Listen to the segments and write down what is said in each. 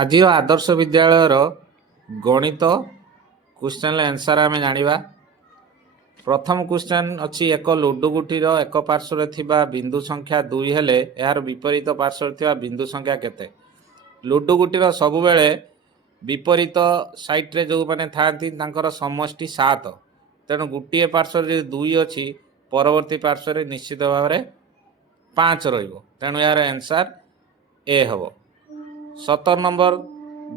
ଆଜିର ଆଦର୍ଶ ବିଦ୍ୟାଳୟର ଗଣିତ କ୍ୱେଶ୍ଚନ୍ ଆନ୍ସର ଆମେ ଜାଣିବା। ପ୍ରଥମ କ୍ୱେଶ୍ଚନ୍ ଅଛି ଏକ ଲୁଡୁ ଗୁଟିର ଏକ ପାର୍ଶ୍ୱରେ ଥିବା ବିନ୍ଦୁ ସଂଖ୍ୟା 2 ହେଲେ ଏହାର ବିପରୀତ ପାର୍ଶ୍ୱରେ ଥିବା ବିନ୍ଦୁ ସଂଖ୍ୟା କେତେ? ଲୁଡୁ ଗୁଟିର ସବୁବେଳେ ବିପରୀତ ସାଇଟ୍ରେ ଯେଉଁମାନେ ଥାଆନ୍ତି ତାଙ୍କର ସମଷ୍ଟି 7, ତେଣୁ ଗୋଟିଏ ପାର୍ଶ୍ୱରେ ଯଦି 2 ଅଛି ପରବର୍ତ୍ତୀ ପାର୍ଶ୍ୱରେ ନିଶ୍ଚିତ ଭାବରେ 5 ରହିବ, ତେଣୁ ଏହାର ଆନ୍ସର ଏ ହେବ। 17 ନମ୍ବର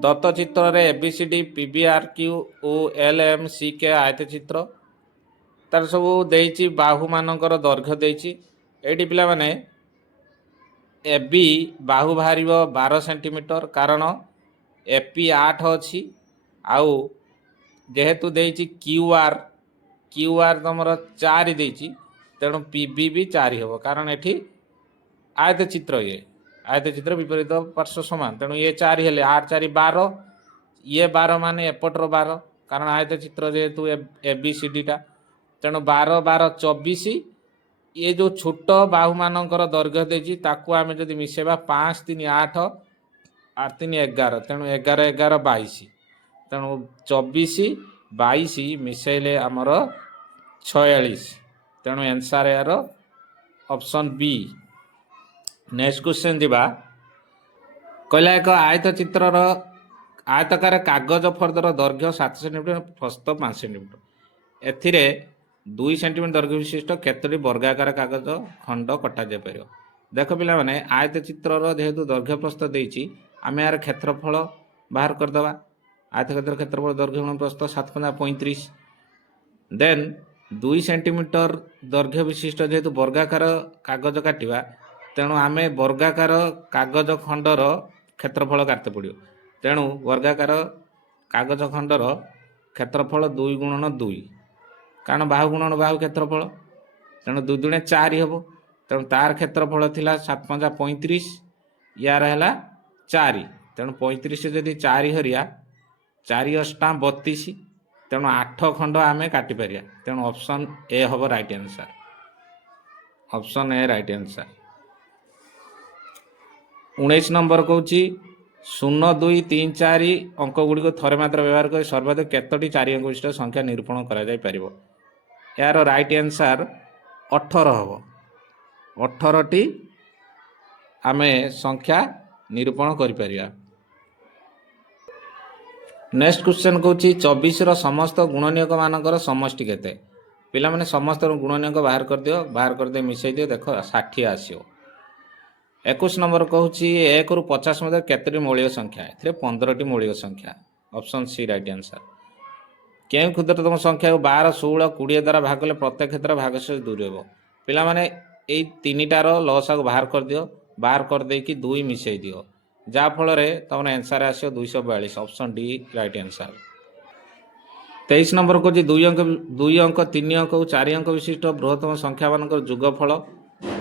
ଦତ୍ତ ଚିତ୍ରରେ ABCD PBRQ ଓ LMCK ଆୟତଚିତ୍ର ତାର ସବୁ ଦେଇଛି, ବାହୁମାନଙ୍କର ଦୈର୍ଘ୍ୟ ଦେଇଛି। ଏଇଠି ପିଲାମାନେ AB ବାହୁ ବାହାରିବ 12 ସେଣ୍ଟିମିଟର, କାରଣ AP 8 ଅଛି, ଆଉ ଯେହେତୁ ଦେଇଛି QR ତମର 4 ଦେଇଛି, ତେଣୁ PB ବି 4 ହେବ, କାରଣ ଏଠି ଆୟତଚିତ୍ର ଆୟତଚିତ୍ର ବିପରୀତ ପାର୍ଶ୍ୱ ସମାନ, ତେଣୁ ଇଏ 4 ହେଲେ 8 4 12, ଇଏ 12 ମାନେ ଏପଟର 12, କାରଣ ଆୟତଚିତ୍ର ଯେହେତୁ ABCDଟା, ତେଣୁ 12 12 24। ଇଏ ଯେଉଁ ଛୋଟ ବାହୁମାନଙ୍କର ଦୈର୍ଘ୍ୟ ଦେଇଛି ତାକୁ ଆମେ ଯଦି ମିଶାଇବା 5 3 8 8 3 11, ତେଣୁ 11 11 22, ତେଣୁ 24 22 ମିଶାଇଲେ ଆମର 46, ତେଣୁ ଆନ୍ସର ଏହାର ଅପସନ୍ ବି। ନେକ୍ସଟ କ୍ୱେଶ୍ଚନ୍ ଯିବା। କହିଲା ଏକ ଆୟତକାର କାଗଜ ଫର୍ଦ୍ଦର ଦୈର୍ଘ୍ୟ 7 ସେଣ୍ଟିମିଟର, ପ୍ରସ୍ଥ 5 ସେଣ୍ଟିମିଟର। ଏଥିରେ 2 ସେଣ୍ଟିମିଟର ଦୈର୍ଘ୍ୟ ବିଶିଷ୍ଟ କେତୋଟି ବର୍ଗାକାର କାଗଜ ଖଣ୍ଡ କଟାଯାଇପାରିବ? ଦେଖ ପିଲାମାନେ, ଆୟତଚିତ୍ରର ଯେହେତୁ ଦୈର୍ଘ୍ୟ ପ୍ରସ୍ଥ ଦେଇଛି, ଆମେ ଏହାର କ୍ଷେତ୍ରଫଳ ବାହାର କରିଦେବା। ଆୟତକ୍ଷେତ୍ର କ୍ଷେତ୍ରଫଳ ଦୈର୍ଘ୍ୟ ଗୁଣ ପ୍ରସ୍ଥ 7 5 35। ଦେନ୍ 2 ସେଣ୍ଟିମିଟର ଦୈର୍ଘ୍ୟ ବିଶିଷ୍ଟ ଯେହେତୁ ବର୍ଗାକାର କାଗଜ କାଟିବା, ତେଣୁ ଆମେ ବର୍ଗାକାର କାଗଜ ଖଣ୍ଡର କ୍ଷେତ୍ରଫଳ କାଟିତେ ପଡ଼ିବ। ତେଣୁ ବର୍ଗାକାର କାଗଜ ଖଣ୍ଡର କ୍ଷେତ୍ରଫଳ 2 ଗୁଣନ 2, କାରଣ ବାହୁ ଗୁଣନ ବାହୁ କ୍ଷେତ୍ରଫଳ, ତେଣୁ 2 ଦୁଣେ 4 ହେବ, ତେଣୁ ତାର କ୍ଷେତ୍ରଫଳ ଥିଲା 7 5 35, ୟାର ହେଲା 4, ତେଣୁ 35 ଯଦି 4 ହରିଆ 4 ଅଷ୍ଟା 32, ତେଣୁ 8 ଖଣ୍ଡ ଆମେ କାଟିପାରିବା, ତେଣୁ ଅପସନ୍ ଏ ହେବ right answer. Option A right answer. 19 number କହୁଛି 0 2 3 4 ଅଙ୍କ ଗୁଡ଼ିକୁ ଥରେ ମାତ୍ର ବ୍ୟବହାର କରି ସର୍ବାଧିକ କେତୋଟି 4 ଅଙ୍କ ବିଶିଷ୍ଟ ସଂଖ୍ୟା ନିରୂପଣ କରାଯାଇପାରିବ? ଏହାର ରାଇଟ୍ ଆନ୍ସର 18 ହେବ। 18ଟି ଆମେ ସଂଖ୍ୟା ନିରୂପଣ କରିପାରିବା। ନେକ୍ସଟ କ୍ୱେଶ୍ଚନ୍ କହୁଛି 24ର ସମସ୍ତ ଗୁଣନୀୟକ ମାନଙ୍କର ସମଷ୍ଟି କେତେ? ପିଲାମାନେ ସମସ୍ତ ଗୁଣନୀୟକ ବାହାର କରିଦିଅ, ବାହାର କରିଦେଇ ମିଶାଇ ଦିଅ, ଦେଖ 60 ଆସିବ। 21 ନମ୍ବର କହୁଛି 1ରୁ 50 ମଧ୍ୟରେ କେତୋଟି ମୌଳିକ ସଂଖ୍ୟା? ଏଥିରେ 15ଟି ମୌଳିକ ସଂଖ୍ୟା। Option C right answer. କେଉଁ କ୍ଷୁଦ୍ରତମ ସଂଖ୍ୟାକୁ 12 16 20 ଦ୍ୱାରା ଭାଗ କଲେ ପ୍ରତ୍ୟେକ କ୍ଷେତ୍ର ଭାଗଶେଷ 2 ରହିବ? ପିଲାମାନେ ଏଇ ତିନିଟାର ଲସାଗୁ ବାହାର କରିଦିଅ, ବାହାର କରିଦେଇକି 2 ମିଶାଇ ଦିଅ, ଯାହାଫଳରେ ତୁମର ଆନ୍ସର ଆସିବ 242। Option D right answer. 23 number କହୁଛି 2 ଅଙ୍କ 3 ଅଙ୍କ ଓ 4 ଅଙ୍କ ବିଶିଷ୍ଟ ବୃହତ୍ତମ ସଂଖ୍ୟାମାନଙ୍କର ଯୋଗଫଳ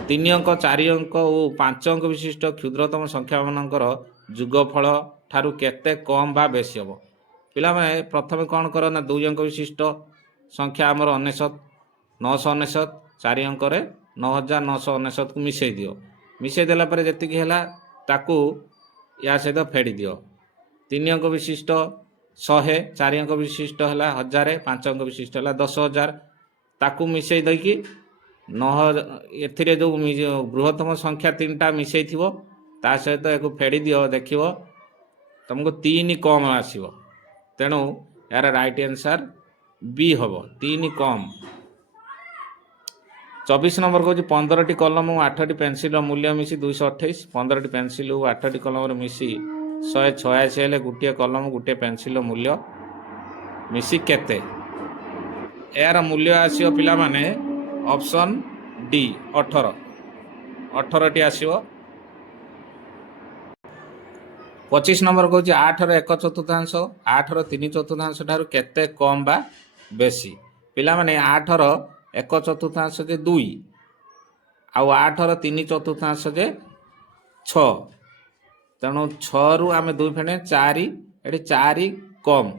3 ଅଙ୍କ 4 ଅଙ୍କ ଓ 5 ଅଙ୍କ ବିଶିଷ୍ଟ କ୍ଷୁଦ୍ରତମ ସଂଖ୍ୟାମାନଙ୍କର ଯୋଗଫଳ ଠାରୁ କେତେ କମ୍ ବା ବେଶୀ ହେବ? ପିଲାମାନେ ପ୍ରଥମେ କ'ଣ କର ନା, 2 ଅଙ୍କ ବିଶିଷ୍ଟ ସଂଖ୍ୟା ଆମର 99 999, 4 ଅଙ୍କରେ 9999କୁ ମିଶାଇ ଦିଅ। ମିଶାଇ ଦେଲା ପରେ ଯେତିକି ହେଲା ତାକୁ ୟା ସହିତ ଫେଡ଼ି ଦିଅ। 3 ଅଙ୍କ ବିଶିଷ୍ଟ 100, 4 ଅଙ୍କ ବିଶିଷ୍ଟ ହେଲା 1000, 5 ଅଙ୍କ ବିଶିଷ୍ଟ ହେଲା 10,000, ତାକୁ ମିଶାଇ ଦେଇକି ଏଥିରେ ଯେଉଁ ବୃହତ୍ତମ ସଂଖ୍ୟା 3ଟା ମିଶାଇଥିବ ତା ସହିତ ୟାକୁ ଫେଡ଼ି ଦିଅ, ଦେଖିବ ତୁମକୁ 3 କମ୍ ଆସିବ, ତେଣୁ ଏହାର ରାଇଟ୍ ଆନ୍ସର ବି ହେବ, 3 କମ୍। 24 ନମ୍ବର କହୁଛି 15ଟି କଲମ ଓ 8ଟି ପେନ୍ସିଲର ମୂଲ୍ୟ ମିଶି 228, 15ଟି ପେନ୍ସିଲ ଓ 8ଟି କଲମର ମିଶି 186 ହେଲେ ଗୋଟିଏ କଲମ ଗୋଟିଏ ପେନ୍ସିଲର ମୂଲ୍ୟ ମିଶି କେତେ? ଏହାର ମୂଲ୍ୟ ଆସିବ ପିଲାମାନେ ଅପସନ୍ ଡି 18, 18ଟି ଆସିବ। 25 ନମ୍ବର କହୁଛି 8ର 1/4, 8ର 3/4 ଠାରୁ କେତେ କମ୍ ବା ବେଶୀ? ପିଲାମାନେ 8ର 1/4 ଯେ 2, ଆଉ 8ର 3/4 ଯେ 6, ତେଣୁ 6ରୁ ଆମେ 2 ଫେଣେ 4, ଏଠି 4 କମ୍,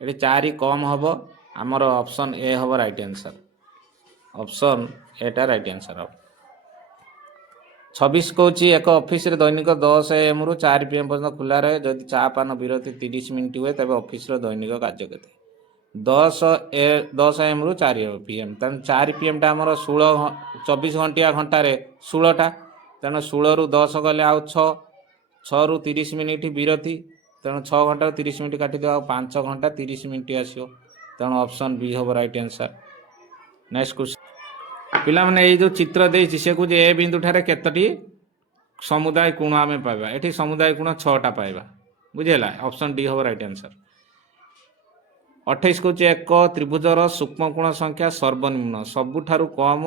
ଏଠି 4 କମ୍ ହେବ, ଆମର ଅପସନ୍ ଏ ହେବ ରାଇଟ୍ ଆନ୍ସର। ଅପସନ୍ ଏଟା ରାଇଟ୍ ଆନ୍ସର ହେବ। 26 କହୁଛି ଏକ ଅଫିସରେ ଦୈନିକ 10 AM ରୁ 4 PM ପର୍ଯ୍ୟନ୍ତ ଖୋଲା ରହେ। ଯଦି ଚା ପାନ ବିରତି 30 ମିନିଟ୍ ହୁଏ ତେବେ ଅଫିସର ଦୈନିକ କାର୍ଯ୍ୟ କେତେ? 10 AM ରୁ 4 PM, ତେଣୁ 4 PM ଟା ଆମର 24 ଘଣ୍ଟିଆ ଘଣ୍ଟାରେ 16ଟା, ତେଣୁ 16 ରୁ 10 ଗଲେ ଆଉ 6 ରୁ 30 ମିନିଟ୍ ବିରତି, ତେଣୁ 6 ଘଣ୍ଟାରୁ 30 ମିନିଟ୍ କାଟିଦେବା ଆଉ 5 ଘଣ୍ଟା 30 ମିନିଟ୍ ଆସିବ, ତେଣୁ ଅପସନ୍ ବି ହେବ ରାଇଟ୍ ଆନ୍ସର୍। ନେକ୍ସଟ କ୍ୱେଶ୍ଚନ, ପିଲାମାନେ ଏଇ ଯେଉଁ ଚିତ୍ର ଦେଇଛି ସେ କହୁଛି ଏ ବିନ୍ଦୁଠାରେ କେତୋଟି ସମୁଦାୟ କୋଣ ଆମେ ପାଇବା? ଏଠି ସମୁଦାୟ କୋଣ 6ଟା ପାଇବା, ବୁଝିହେଲା, ଅପସନ୍ ଡି ହେବ ରାଇଟ୍ ଆନ୍ସର୍। 28 କହୁଛି ଏକ ତ୍ରିଭୁଜର ସୂକ୍ଷ୍ମକୋଣ ସଂଖ୍ୟା ସର୍ବନିମ୍ନ, ସବୁଠାରୁ କମ୍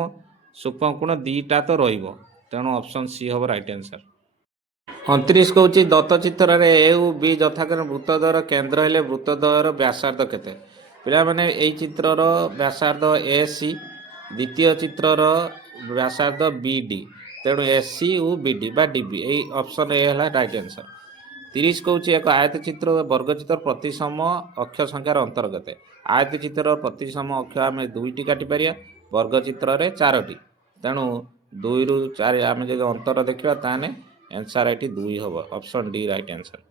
ସୂକ୍ଷ୍ମକୋଣ 2ଟା ତ ରହିବ, ତେଣୁ ଅପସନ୍ ସି ହେବ ରାଇଟ୍ ଆନ୍ସର୍। 29 କହୁଛି ଦତ୍ତ ଚିତ୍ରରେ ଏ ଓ ବି ଯଥାକ୍ରମେ ବୃତ୍ତଦ୍ୱୟର କେନ୍ଦ୍ର ହେଲେ ବୃତ୍ତଦ୍ୱୟର ବ୍ୟାସାର୍ଦ୍ଧ କେତେ? ପିଲାମାନେ ଏଇ ଚିତ୍ରର ବ୍ୟାସାର୍ଦ୍ଧ ଏ ସି, ଦ୍ୱିତୀୟ ଚିତ୍ରର ବ୍ୟାସାର୍ଦ୍ଧ ବି ଡି, ତେଣୁ ଏସ୍ ସି ଓ ବି ଡି ବା ଡି ବି, ଏଇ ଅପସନ୍ ଏ ହେଲା ରାଇଟ୍ ଆନ୍ସର୍। 30 କହୁଛି ଏକ ଆୟତଚିତ୍ର ଓ ବର୍ଗଚିତ୍ର ପ୍ରତିସମ ଅକ୍ଷ ସଂଖ୍ୟାର ଅନ୍ତର କେତେ? ଆୟତଚିତ୍ରର ପ୍ରତିସମ ଅକ୍ଷ ଆମେ 2ଟି କାଟିପାରିବା, ବର୍ଗଚିତ୍ରରେ 4ଟି, ତେଣୁ 2 ରୁ 4 ଆମେ ଯଦି ଅନ୍ତର ଦେଖିବା ତାହେଲେ ଆନ୍ସର୍ ଏଠି 2 ହେବ, ଅପସନ୍ ଡି ରାଇଟ୍ ଆନ୍ସର୍।